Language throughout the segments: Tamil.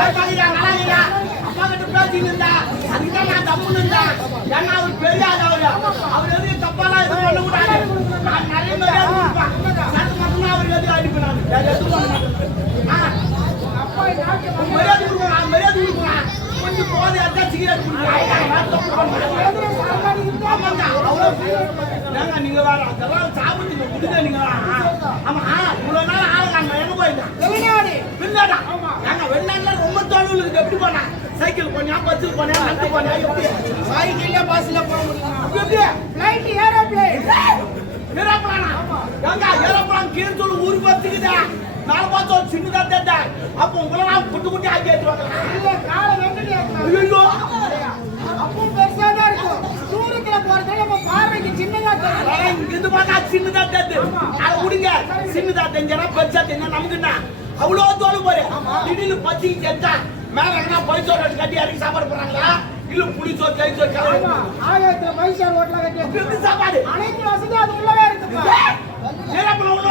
அப்பா கிட்ட பேசிட்டு இருந்தா அதுக்குதான் நான் தப்புன்னு இருந்தேன். ஏன்னா அவர் பெரிய ஆள், அவர் எதுவும் தப்பாலாம் எதுவும் பண்ண கூடாது. நான் நிறைய மரியாதை கொடுப்பேன். சத்து மட்டும்தான் அவர் எதுவும் அடிப்பேன். மரியாதை கொடுக்கணும், மரியாதை கொடுக்கணும். கொஞ்சம் போதை அட்டா சிகரெட் நீங்க வேற அதெல்லாம் சாப்பிட்டு குடுக்க நீங்க. ஆமா இவ்வளவு நாள் ஆளுங்க எங்க போயிருந்தேன் வெளிநாடா. நாங்க வெளிநாட்டுல ரொம்ப தொலைவில் இருக்கு. எப்படி போனா சைக்கிள் போனியா, பஸ்ஸில் போனியா, நடந்து போனியா? எப்படி சைக்கிள்ல பஸ்ல போக முடியும்? எப்படி ஃளைட் ஏரோப்ளேனா? எங்க ஏரோப்ளேன் கீழ் சொல்லு ஊர் பத்துக்குதா? நான் பார்த்தோம் சின்னதா தட்டா. அப்போ உங்களெல்லாம் குட்டி குட்டி ஆக்கி ஏற்றுவாங்க. இல்ல காலை வெங்கடி ஐயோ அப்போ பெருசா தான் இருக்கும். தூரத்துல போறதால நம்ம பார்வைக்கு சின்னதா தெரியும். இது பார்த்தா சின்னதா தட்டு. அத விடுங்க. சின்னதா தெரிஞ்சா பெருசா தெரிஞ்சா நமக்கு என்ன அவ்வளோ தோல் போரு. திடீர்னு பச்சிக்கு செத்தா மேல என்ன பைசோட கட்டி அடிக்க சாப்பாடு போறாங்களா? இல்ல புளிச்சோறு கைச்சோறு கலந்து ஆயிரத்துல பைசா ரோட்ல கட்டி எப்படி சாப்பாடு? அனைத்து வசதி அது உள்ளவே இருக்கு. ஏரோப்ளேன் உள்ள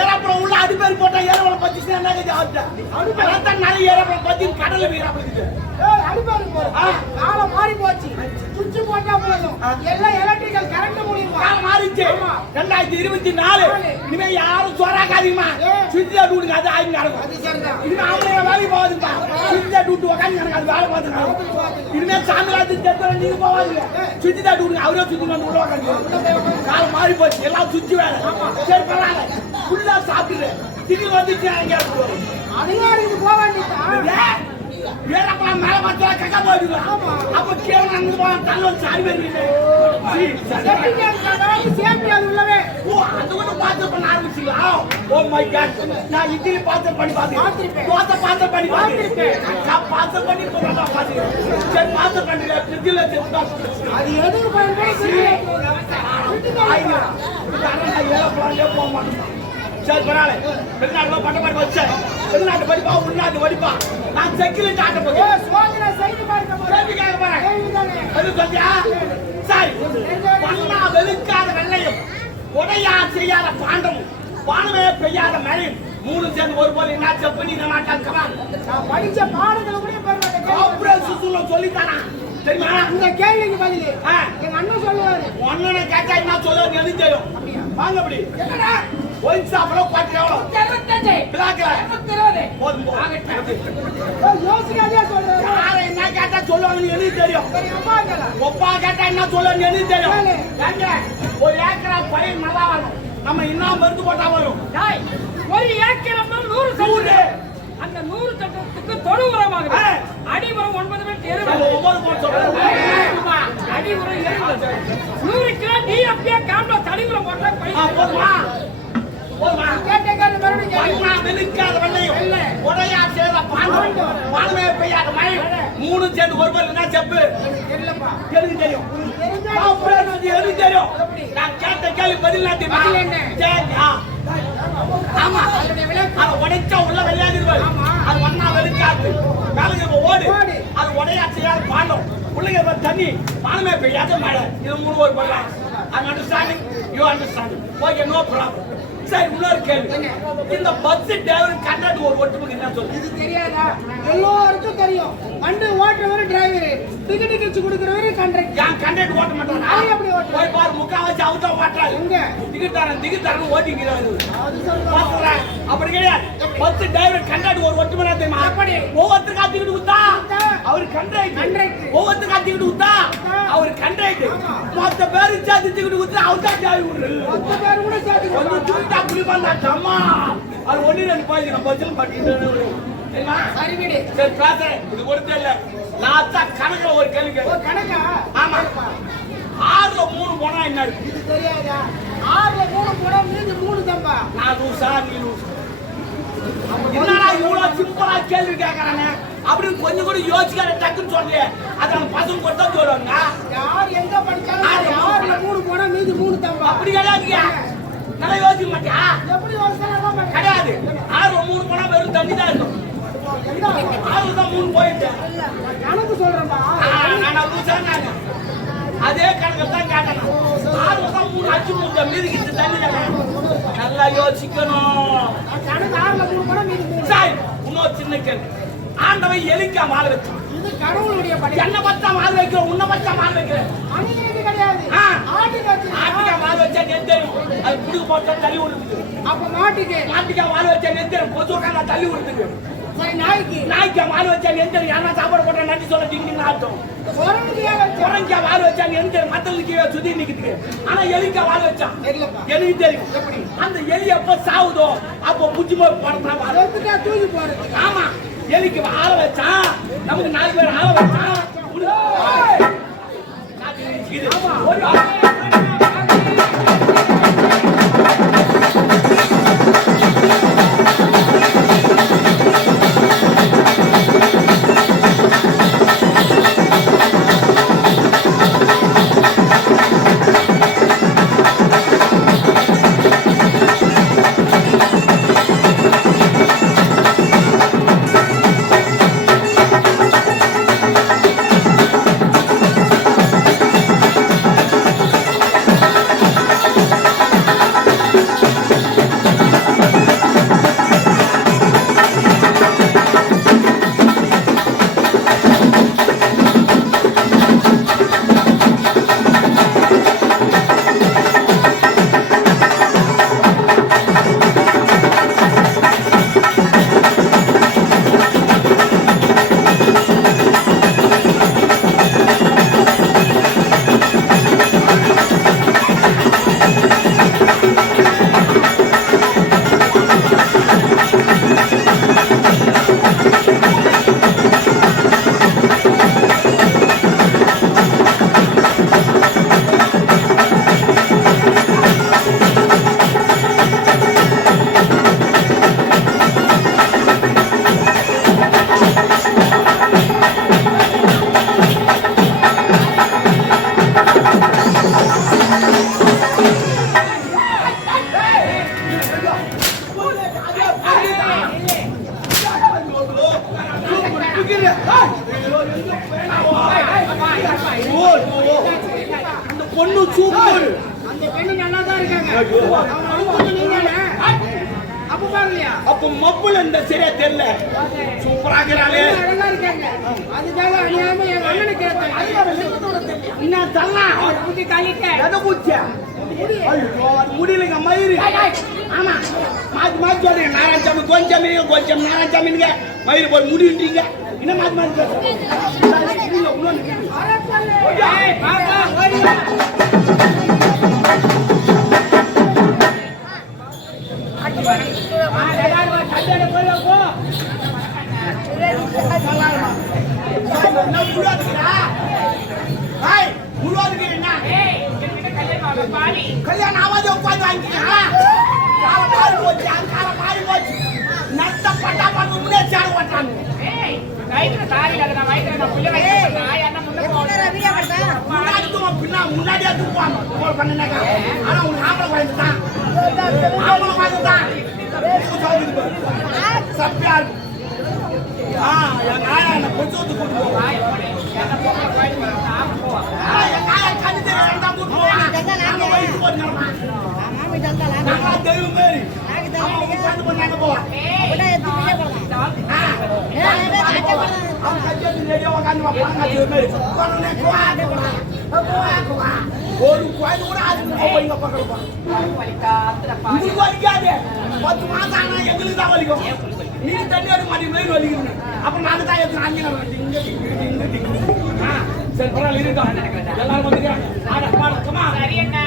ஏரோப்ளேன் உள்ள அது பேர் போட்டா ஏரோப்ளேன் பத்திச்சு என்ன கேஜி ஆட்ட அடுத்த நிறைய ஏரோப்ளேன் பத்தி கடல்ல வீரா போயிடுது. அடிப்பாரு போற காலம் மாறி போச்சு. சுவிட்ச் போட்டா போதும் எல்லாம் எலக்ட்ரிக்கல் கரண்ட் மூலமா காலம் மாறிச்சு. 2024 இனிமே யாரும் சொராகாதீமா. சுவிட்ச்ல டூடுங்க அது ஆகி நடக்கும். அது சரிதான். இனிமே அவங்களே வேலைக்கு போகாதுப்பா. சுவிட்ச்ல டூட்டு உட்காந்து எனக்கு அது வேலை பார்த்துக்கலாம். இனிமே சாமியாத்து தேர்தல நீங்க போவாதீங்க. சுவிட்ச்ல டூடுங்க அவரே சுத்தி வந்து உள்ள உட்காந்து காலம் மாறி போச்சு. எல்லாம் சுவிட்ச் வேலை. சரி பரவாயில்ல ஃபுல்லா சாப்பிட்டு திடீர்னு வந்துச்சு எங்க அதெல்லாம் இருக்கு போக வேண்டியதான். ஏரோப்ளேன் மேல பார்த்தா கக்க போயிடுங்க. அப்ப கீழே நடந்து போனா தள்ள சாரி வருவீங்க. சேஃப்டி அது உள்ளவே. ஓ அது கூட பார்த்து பண்ண ஆரம்பிச்சீங்களா? Oh my God. நான் இட்லி பார்த்து பண்ணி பார்த்திருக்கேன். தோசை பார்த்து பண்ணி பார்த்திருக்கேன். நான் பார்த்து பண்ணி போறதா பார்த்திருக்கேன். சரி பார்த்து பண்ணல ஃப்ரிட்ஜ்ல வச்சிருந்தா அது எதுக்கு பயன்படுது? ஐயா நான் ஏரோப்ளேன்ல போக மாட்டேன். சரி பரவாயில்ல வெளிநாட்டுல பட்ட பாட்டு வச்சேன். வெளிநாட்டு படிப்பா உள்நாட்டு படிப்பா. நான் செக்கிலிட்டு ஆட்ட போகிறேன். சோதனை செய்து பாருங்க. அது சொல்லியா? சரி பண்ணா வெளுக்காத வெள்ளையும் உடையா செய்யாத பாண்டமும் வானமே பெய்யாத மழையும் மூணு சேர்ந்து ஒரு போல என்ன செப்பனி மாட்டான். நான் படிச்ச பாடத்துல கூட சொல்லித்தானா தெரியுமா? இந்த கேள்விக்கு பதில் எங்க அண்ணன் சொல்லுவாரு. அண்ணனை கேட்டா என்ன சொல்லுவாரு எனக்கு தெரியும். வாங்க அப்படி என்னடா ஒயின் சாப்பிட பாட்டு எவ்வளோ? 25 பிளாக்ல 20 போதும் யோசிக்காதே சொல்றேன். யாரை என்ன கேட்டா சொல்லுவாங்கன்னு எனக்கு தெரியும். ஒப்பா கேட்டா என்ன சொல்லுவாங்க எனக்கு தெரியும். ஏங்க ஒரு ஏக்கரா பயிர் நல்லா வரும். நம்ம இன்னும் மருந்து போட்டா வரும். ஒரு ஏக்கரம் 100 சவுண்டு. அந்த 100 சட்டத்துக்கு தொழு உரமாக அடி உரம் 9 பேர் 9 போட்டு சொல்றேன். அடி உரம் 100 கிலோ டிஎஃப்ஏ காம்போ தடி உரம் போட்டா போதுமா? போதுமா? கேட்டேன் மறுபடியும் வெளுக்காத வெள்ளையும் உடையா செய்த பாண்டம் வானமே பெய்யாத மழை மூணு சேர்ந்து ஒரு போல என்ன செப்பு எனக்கு தெரியும். எனக்கு தெரியும். நான் கேட்ட கேள்வி பதில் ஆமா அது உடைச்சா உள்ள விளையாடுவாரு. அது ஒன்னா வெளுக்காது மேல ஓடு. அது உடையா செய்யாத பாண்டம் உள்ளங்க தண்ணி வானமே பெய்யாத மழை. இது மூணு ஒரு பண்ணலாம். I'm understanding, you understanding. Okay, no problem. சரி இன்னொரு கேள்வி. இந்த பஸ் டிரைவர் கண்டக்டர் ஒரு ஒட்டுமுக என்ன சொல்லுங்க? இது தெரியாதா? எல்லாருக்கும் தெரியும். வண்டி ஓட்டுறவர் டிரைவர், டிக்கெட் கிச்சு கொடுக்கிறவர் கண்டக்டர். யான் கண்டக்டர் ஓட்ட மாட்டானா? அது எப்படி ஓட்ட? போய் பாரு முக்கா வச்சு அவுட்டா ஓட்டறாரு. எங்க? டிக்கெட் தரணும் ஓட்டிக்கிறாரு. அது சொல்றா. அப்படி கிடையாது. பஸ் டிரைவர் கண்டக்டர் ஒரு ஒட்டுமுக தெரியுமா? அப்படி ஒவ்வொருத்தருக்கு டிக்கெட் கொடுத்தா அவர் கண்டக்டர். ஒவ்வொருத்தருக்கு டிக்கெட் கொடுத்தா அவர் கண்டக்டர். மொத்த பேருக்கு சேர்த்து டிக்கெட் கொடுத்தா அவுட்டா ஜாய் விடுறாரு. மொத்த பேர் கூட சேர்த்து கொஞ்சம் அம்மா அது ஒண்ணு ரெண்டு போய் நம்ம பஸ்ஸில் பாட்டிட்டு சரி விடு. சரி பேசுறேன். இது கொடுத்தே இல்ல லாஸ்டா கணக்குல ஒரு கேள்வி கேட்க. கணக்கா? ஆமா 6ல 3 போனா என்ன இருக்கு? இது தெரியாதா? 6ல 3 போனா மீதி 3 தம்பா. நான் லூசா நீ லூசா? என்னடா இவ்வளவு சிம்பிளா கேள்வி கேட்கறானே அப்படின்னு கொஞ்சம் கூட யோசிக்காத டக்குன்னு சொல்லலையே. அதான் பசங்க கொடுத்தா சொல்லுவாங்க. யார் எங்க படிச்சாலும் 6ல 3 போனா மீதி 3 தம்பா. அப்படி கிடையாதுயா. நல்லா யோசிக்க மாட்டியா? எப்படி யோசிக்கலாம் கிடையாது. 6 3 போனா வெறும் தண்ணி தான் இருக்கும். 6 தான் 3 போயிட்டு கணக்கு சொல்றேன்பா. நான் லூசாங்க அதே கணக்கு தான் கேட்டேன். 6 தான் 3 அச்சு 3 மீதிக்கு தண்ணி தானே. நல்லா யோசிக்கணும். கணக்கு 6ல 3 போனா மீதி 3. சரி இன்னொரு சின்ன கேள்வி. ஆண்டவன் எலிக்கா வாழ வச்சான். இது கடவுளுடைய படைப்பு. என்ன பச்சா வாழ வைக்கிறோம், உன்ன பச்சா வாழ வைக்கிறேன். மனிதனுக்கு கிடையாது. ஆ. ஆட்டுக்கு வச்சிருக்கா? ஆட்டுக்கா வாழ வச்சா எனக்கு தெரியும். அது குடுக்க போட்டா தள்ளி விடுது. அப்ப மாட்டுக்கு. மாட்டுக்கா வாழ வச்சா எனக்கு தெரியும். பொதுவாக தள்ளி விடுது. சரி, நாய்க்கு. நாய்க்கா வாழ வச்சா எனக்கு தெரியும். யாரா சாப்பாடு போட்டா நன்றி சொல்ல திங்கிங்க ஆட்டம். குரங்குக்கு ஏன் வச்ச? குரங்கா வாழ வச்சா எனக்கு தெரியும். மத்தவங்களுக்கு சுத்தி நிக்குது. ஆனா எலிக்கா வாழ வச்சான். தெரியலப்பா. எனக்கு தெரியும். எப்படி? அந்த எலி எப்ப சாவுதோ அப்போ புஜ்ஜி போய் படுத்தா வாழ. செத்துட்டா தூக்கி போறது. ஆமா, எலிக்கு ஆள வச்சான். நமக்கு 4 பேர் ஆள வச்சான். பொண்ணு சூப்பர். அந்த பெண்ணு நல்லா தான் இருக்காங்க. அவங்க அனுப்புறது நீங்கதானே? அப்ப பாருங்கயா. அப்ப மப்புல இந்த சரியா தெரியல. சூப்பரா இருக்கிறாளே. அழகா இருக்காங்க. அதுக்காக அநியாயமா என் அண்ணனுக்கு கேட்டாங்க. என்ன தள்ளா? குட்டி காலிட்ட. எதை பூச்சியா? ஐயோ, அது முடியலங்க மயிறு. ஆமா, மாத்தி மாத்தி சொல்றீங்க. நாராயணசாமி கொஞ்சம் கொஞ்சம் நாராயணசாமிங்க மயிறு போய் முடின்றீங்க. என்ன மாத்தி மாத்தி கல்யாணம் ஆவாது உட்காந்து வாங்கிக்கிறா. காலம் மாறி போச்சு, காலம் மாறி போச்சு. நட்ட பட்டா பண்ண முடியாது சேர ஓட்டாங்க. முன்னாடியே தூக்குவாங்க. பண்ணாங்க. ஆனா உங்க ஆம்பளை குழந்தைதான். ஆம்பளை குழந்தைதான். சப்பியா இருக்கும். எங்க ஆயா என்ன கொஞ்சம் கூட்டு போவான். எங்க ஆயா கண்ணு தெரியும் கூட்டு போவான். வயசு போட்டுக்கிறோமா தெய்வம் மாரி பண்ணாங்க போவான். ஒரு குழந்தை கூட அதுக்கு பக்கம் உங்களுக்கு வலிக்காது. 10 மாசம் ஆனா எங்களுக்கு தான் வலிக்கும். நீங்க தண்ணி எடுக்க மாட்டீங்க, வலிக்குது. அப்புறம் நாங்க தான் எடுத்து அங்கே சரி பரவாயில்ல இருக்கோம். எல்லாரும் வந்துக்கிறாங்க. சரி அண்ணா.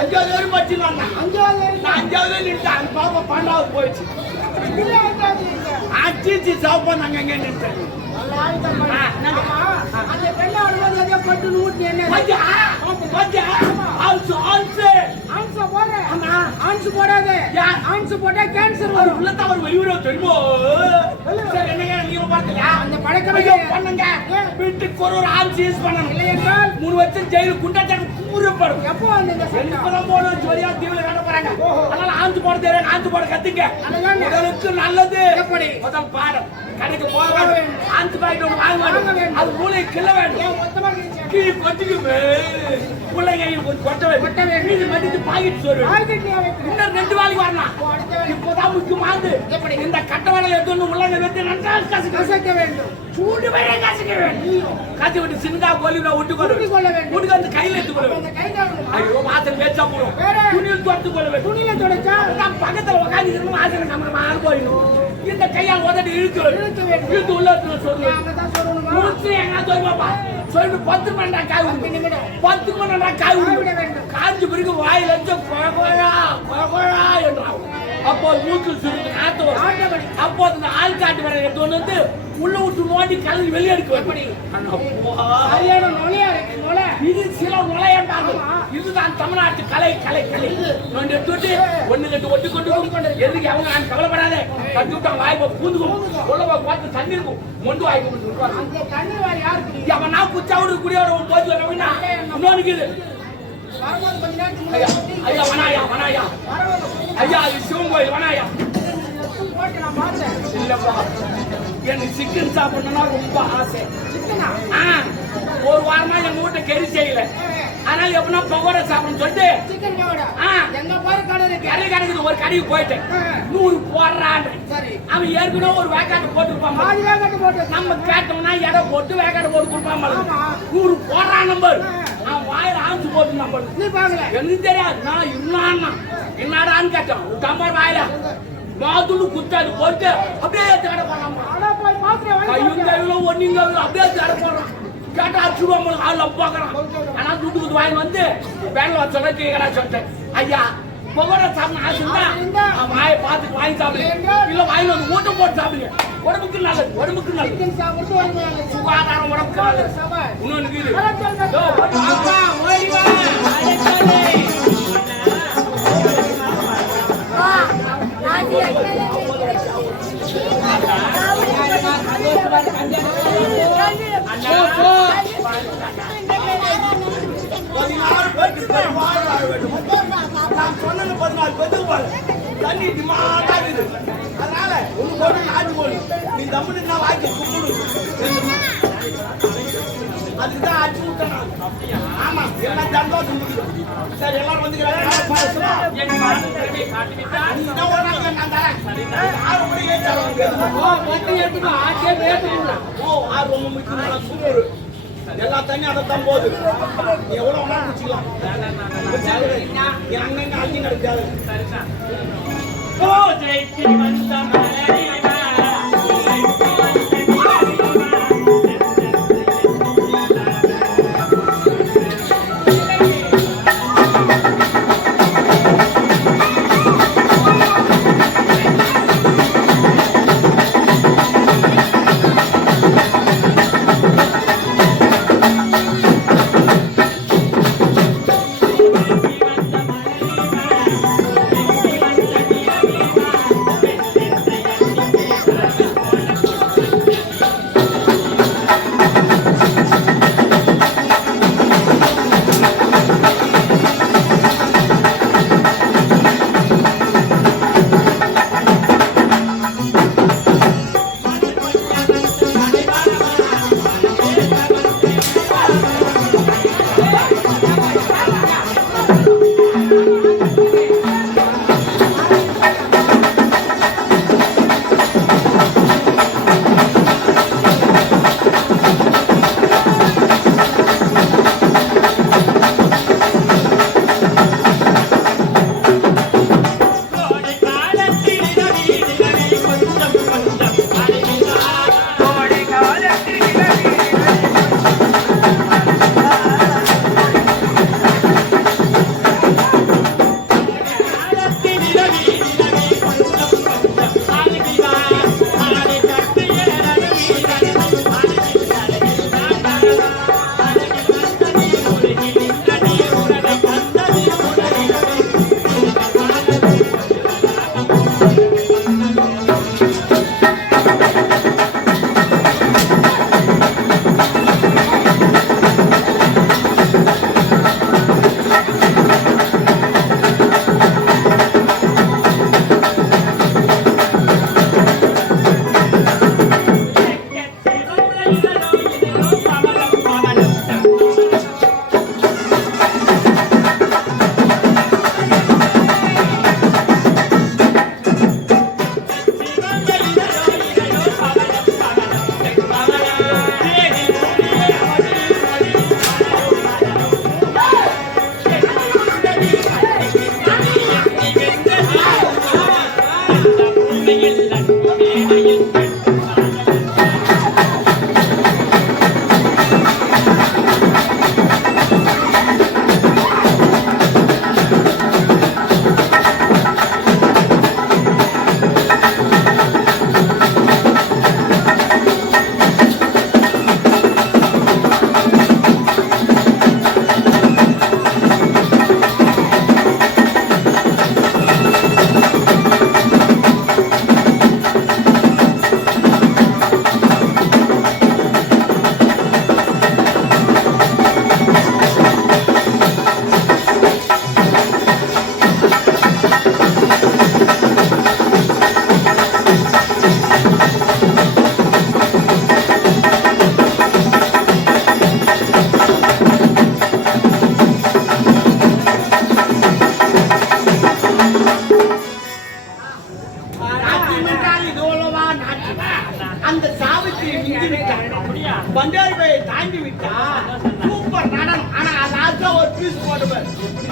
அஞ்சாவது வரை படிச்சுன்னு அஞ்சாவது நான் அஞ்சாவது நின்றுட்டேன் அந்த பாப்பா பன்னெண்டாவது போயிடுச்சு அடிச்சு சாப்பா நாங்க எங்க நின்றுட்டேன் அந்த பெண்ணை வரும்போது எதையோ பட்டு நூற்றி என்ன ஆன்சு போடுற ஆன்சு போடாது ஆன்சு போட்டா கேன்சர் வரும் உள்ளத்தவர் வெளியூரோ தெரியுமோ என்னங்க நீங்க பார்த்தீங்க அந்த பழக்கம் பண்ணுங்க வீட்டுக்கு ஒரு ஆன்சு யூஸ் பண்ணணும் இல்லையென்றால் 3 வருஷம் ஜெயிலு குண்டாச்சாக்கு கூறப்படும் எப்போ அந்த இப்பதான் போன ஜோலியா தீவிர காட்ட போறாங்க அதனால ஆன்சு போட தெரியும் ஆன்சு போட கத்துங்க உடலுக்கு நல்லது எப்படி முதல் பாடம் கடைக்கு போக வேண்டும் ஆன்சு பாக்கெட் ஒன்று வாங்க வேண்டும் அது மூளை கிள்ள வேண்டும் மொத்தமா கீழே கொட்டிக்கு பிள்ளைங்க கொஞ்சம் கொட்ட வேண்டும் மீது மதித்து பாக்கெட் சோறு இன்னும் 2 வேலைக்கு வரலாம் இப்போதான் முக்கியமானது எப்படி இந்த கட்ட வேலையில எடுத்து உள்ளங்க வெட்டி நன்றாக கசக்க வேண்டும் சூடு வேற கசக்க வேண்டும் காசி விட்டு சின்னதா கோலினா ஒட்டுக்கொள்ள வேண்டும் ஒட்டுக்கு அந்த கையில எடுத்துக்கொள்ள வேண்டும் ஐயோ வாசல் வேச்சா போடும் துணியில் துடைத்து கொள்ள வேண்டும் துணியில துடைச்சா நான் பக்கத்துல உட்காந்து இருக்கணும் வாசல் நம்ம மாறு போயிடும் இந்த கையால் உதட்டி இழுத்து உள்ள சொல்லுவேன் முடிச்சு எங்க சொல்லுவாப்பா சொல்லி 10 மணி நேரம் காய் விடு 10 மணி நேரம் காய் விட காஞ்சி பிறகு வாயில இருந்து கொழா என்றான் அப்போ மூக்கு சுருக்கு காத்து வரும் அப்போ அந்த ஆள் காட்டு வர எடுத்து வந்து உள்ள விட்டு நோண்டி கலந்து வெளியெடுக்க எப்படி சரியான நுழையா இருக்கு நுழை இது சில நுழையாண்டாங்க இதுதான் தமிழ்நாட்டு கலை கலை கலை நோண்டி எடுத்துட்டு ஒண்ணு கட்டு ஒட்டி கொண்டு எதுக்கு அவங்க நான் கவலைப்படாத கட்டி விட்டு அவங்க வாய்ப்பை பூந்துக்கும் உள்ள பார்த்து தண்ணி இருக்கும் மொண்டு வாய்ப்பு அந்த தண்ணி வேற யாருக்கு அவன் நான் குச்சாவோட குடியோட போச்சு வரவினா இன்னொன்னு வரும்போது கொஞ்ச நேரத்துக்கு ஐயா வனாயா வனாயா ஐயா இது சிவன் கோயில் வனாயா போட்டு நான் பார்த்தேன் இல்லப்பா எனக்கு சிக்கன் சாப்பிடணும்னா ரொம்ப ஆசை சிக்கனா ஒரு வாரமா எங்க வீட்டை கறி செய்யல அதனால எப்படின்னா பகோடா சாப்பிடணும்னு சொல்லிட்டு சிக்கன் பகோடா எங்க போய் கடை இருக்கு கறி கடைக்கு ஒரு கடைக்கு போயிட்டேன் 100 போடுறான்னு சரி அவன் ஏற்கனவே ஒரு வேக்காட்டு போட்டுருப்பான் பாதி வேகாட்டு போட்டு நம்ம கேட்டோம்னா எடை போட்டு வேக்காட்டு போட்டு கொடுப்பான் 100 போடுறான் நம்பர் அவன் வாயில ஆஞ்சு போட்டு நம்பர் நீ பாக்கல எனக்கு தெரியாது நான் இருந்தான்னா என்னடான்னு கேட்டேன் ஒரு டம்பர் வாயில மாதுளு குத்தாது போட்டு அப்படியே தேட போறான் ஆனா போய் பாக்குறேன் கையும் கையிலும் ஒன்னிங்க அப்படியே தேட போறான் கேட்டா அச்சுருவா ஆள் பாக்குறான் ஆனா துட்டு வாங்கி வந்து பேங்க்ல வச்சோட கேட்கறா சொல்லிட்டேன் ஐயா பகோடா சாப்பிட ஆசைந்தா வாயை பார்த்து வாங்கி சாப்பிடுங்க இல்ல வாயில வந்து ஊட்ட போட்டு சாப்பிடுங்க உடம்புக்கு நல்லது உடம்புக்கு நல்லது சிக்கன் சாப்பிட்டு சுகாதாரம் உடம்புக்கு நல்லது இன்னொன்னு தண்ணி மாட்டாகுது அதனால ஒண்ணு போட்டு ஆட்டு போடு நீ தம்முன்னு வாங்கி கும்பிடு அதுக்குதான் அடிச்சு விட்டேன் ஆமா எல்லாம் தண்டோம் சரி எல்லாரும் வந்துக்கிறாங்க நான் தரேன் 6 மணிக்கு ஆறு ரொம்ப முக்கியமான சூப்பர் எல்லா தண்ணி அதைத்தான் போகுது நீ எவ்வளவு வேணா குடிச்சுக்கலாம் அங்கங்க அழிஞ்சு நடக்காது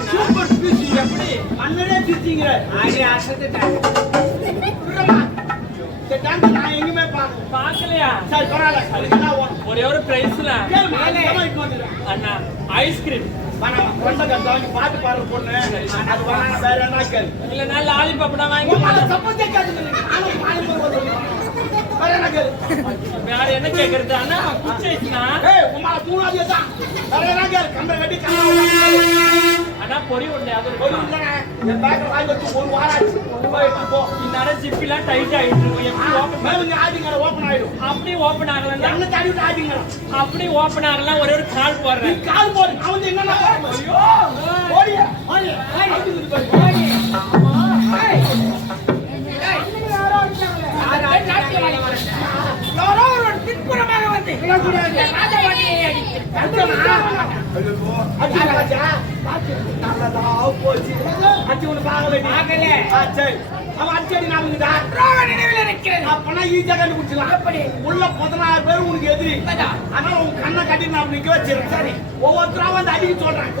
சூப்பர் பீஸ் எப்படி அண்ணனே சிரிச்சிங்கிற ஆடி அசத்துட்டேன் இந்த டான்ஸ் நான் எங்கேயுமே பார்க்கல பார்க்கலையா சரி பரவாயில்ல அதுக்கு என்ன ஓடும் ஒரே ஒரு பிரைஸ்ல கேளு அண்ணா ஐஸ்கிரீம் வேணாம் கொண்ட கட்டாங்க பாட்டு பாடுற பொண்ணு அது வேணாம் வேற என்ன கேளு இல்லைன்னா லாலிபாப் தான் வாங்கி உங்களை சப்போர்ட்டே கேட்டுங்க நானும் பாடி போடுறது வேற என்ன கேளு வேற என்ன கேக்குறது அண்ணா குச்சைஸ்னா ஏய் உமா தூணாதே தான் வேற என்ன கேளு கம்பர கட்டி கண்ணா அண்ணா பொடி உண்டு அது ஒரு இல்லைங்க என் பேக்ல வாங்கி வச்சு ஒரு வாரம் ஆச்சு போயிட்டு போ இந்நேரம் ஜிப்பிலாம் டைட் ஆயிட்டு இருக்கும் எப்படி ஓப்பன் மேலுங்க ஆதிங்க ஓப்பன் ஆயிடும் அப்படி ஓப்பன் ஆகலன்னா என்ன தடி விட்டு ஆதிங்க அப்படி ஓப்பன் ஆகலாம் ஒரே ஒரு கால் நீ போடுறேன் கால் போடு நான் வந்து என்னன்னா ஐயோ ஓடியா ஓடி யாரோ ஒரு பின்புறமாக வந்து ராஜபாண்டியை அடித்து நினைவில் இருக்கிறது. உள்ள 16 பேர் உனக்கு எதிரி ஆனா உன் கண்ணை கட்டி நான் நிக்க வச்சிருக்கேன் சரி ஒவ்வொருத்தரா வந்து அடிக்க சொல்றேன்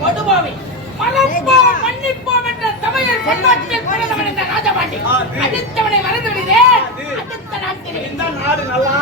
படுபாவை மலப்போம் மன்னிப்போம் என்ற தமிழர் பொன்னாட்டில் பிறந்தவன் இந்த ராஜபாண்டி அடுத்தவனை மறந்து விடுதே அடுத்த நாட்டில் இந்த நாடு நல்லா